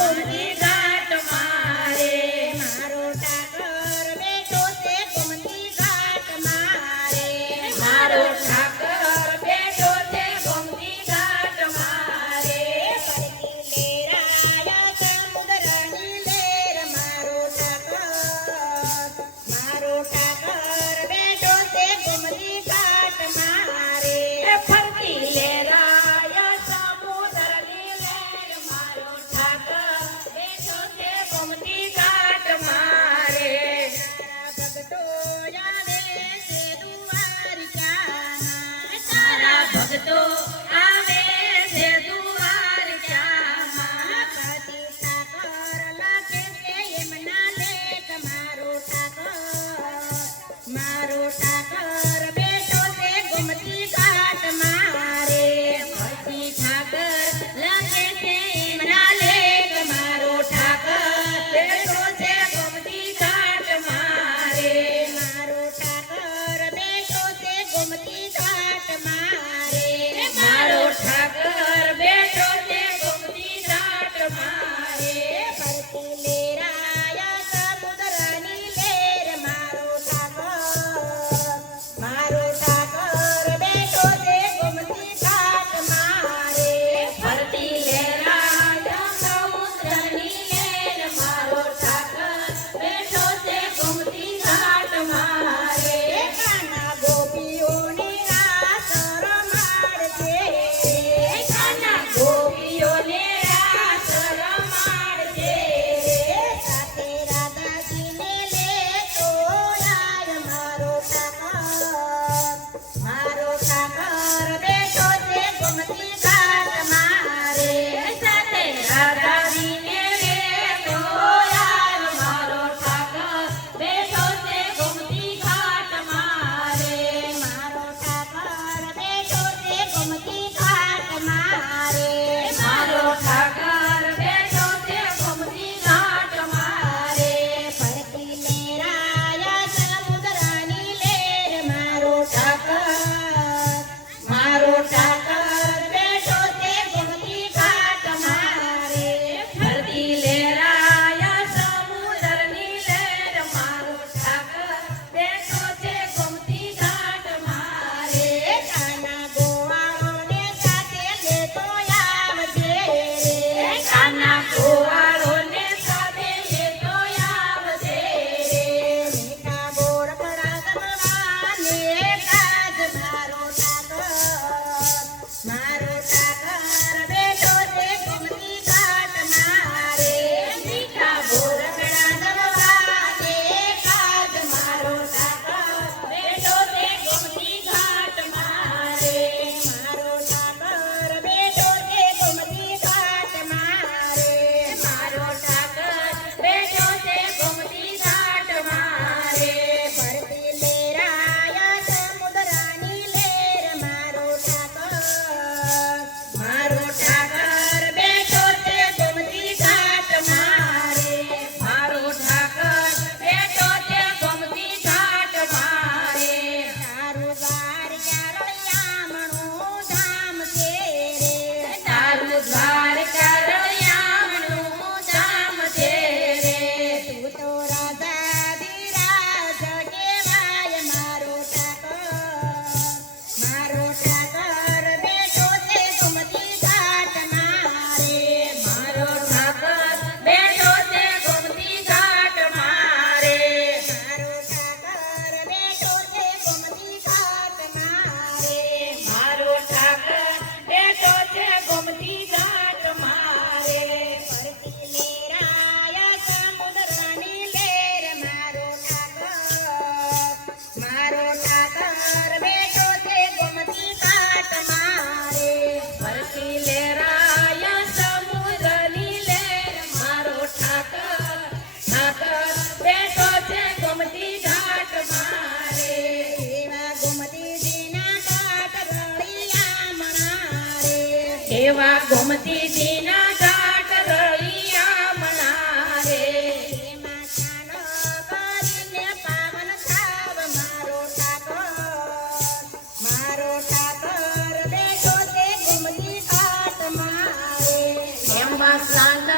ગોમતી ઘાટ મારે મારો ઠાકર બેઠો છે ગોમતી ઘાટ મારે મારો ઠાકર બેઠો છે ગોમતી ઘાટ મારે ફરતી લેરાયા સમુદ્રની લેર મારો ઠાકર બેઠો છે ગોમતી ઘાટ મારે ફરતી લેરાયા સમુદ્રની લેર મારો ઠાકર બેઠો છે ગોમતી ઘાટ મારે ભક્તો આવે છે દ્વારિકામાં તારા ભક્તો આવે છે દ્વારિકામાં પતિ ઠાકર લખે છે એમના લેખ મારો ઠાકર બેઠો છે ગોમતી ઘાટ મારે પતિ ઠાકર લખે છે એમના લેખ મારો ઠાકર બેઠો છે ગોમતી ઘાટ મારે મારો ઠાકર બેઠો છે ગોમતી ઘાટ મારે મારો ઠાકર બેઠો છે ગોમતી ઘાટ મારે ફરતી લેરાયા સમુદ્રની લેર મારો ઠાકર બેઠો છે ગોમતી ઘાટ મારે ફરતી લેરાયા સમુદ્રની લેર મારો ઠાકર બેઠો છે ગોમતી ઘાટ મારે કાના ગોપીઓની રાસ રમાડજે કાના ગોપીઓને રાસ રમાડજે સાથે રાધાજીને લેતો આય મારો ઠાકર બેઠો છે ગોમતી ઘાટ મારે સાથે રાધાજીને લેતો આય મારો ઠાકર બેઠો છે ગોમતી ઘાટ મારે મારો ઠાકર બેઠો છે ગોમતી ઘાટ મારે મારો ઠાકર બેઠો છે ગોમતી ઘાટ મારે ફરતી લેરાયા સમુદ્રની લેર મારો ઠાકર બેઠો છે ગોમતી ઘાટ મારે ફરતી લેરાયા સમુદ્રની લેર મારો ઠાકર બેઠો છે ગોમતી ઘાટ મારે કાના ગોવાળોને સાથે લેતો આવજે કાના ગોવાળોને સાથે લેતો આવજે મીઠા બોરકડા ગમવાને કાજ મારો ઠાકર બેઠો છે ગોમતી ઘાટ મારે મીઠા બોરકડા ગમવાને કાજ મારો ઠાકર બેઠો છે ગોમતી ઘાટ મારે મારો ઠાકર બેઠો છે ગોમતી ઘાટ મારે મારો ઠાકર બેઠો છે ગોમતી ઘાટ મારે ફરતી લેરાયા સમુદ્રની લેર મારો ઠાકર બેઠો છે ગોમતી ઘાટ મારે મારો ઠાકર બેઠો છે ગોમતી ઘાટ મારે તારું દ્વારકારણ્યામણું ધામ છે રે તારું દ્વારકારણ્યામણું ધામ છે રે તું તો રાધાધિરાજ કહેવાય મારો ઠાકર બેઠો છે ગોમતી ઘાટ મારે મારો ઠાકર બેઠો છે ગોમતી ઘાટ મારે મારો ઠાકર બેઠો છે ગોમતી ઘાટ મારે મારો ઠાકર બેઠો છે ગોમતી ઘાટ મારે ફરતી લેરાયા સમુદ્રની લેર મારો ઠાકર બેઠો છે ગોમતી ઘાટ મારે ફરતી લેરાયા સમુદ્રની લેર મારો ઠાકર બેઠો છે ગોમતી ઘાટ મારે એવા ગોમતીજીના ઘાટ રળિયામણા રે એવા ગોમતીજીના ઘાટ રળિયામણા રે એમાં ખાનો કરીને પાવન થાવ મારો ઠાકર બેઠો છે ગોમતી ઘાટ મારે એમાં સ્નાન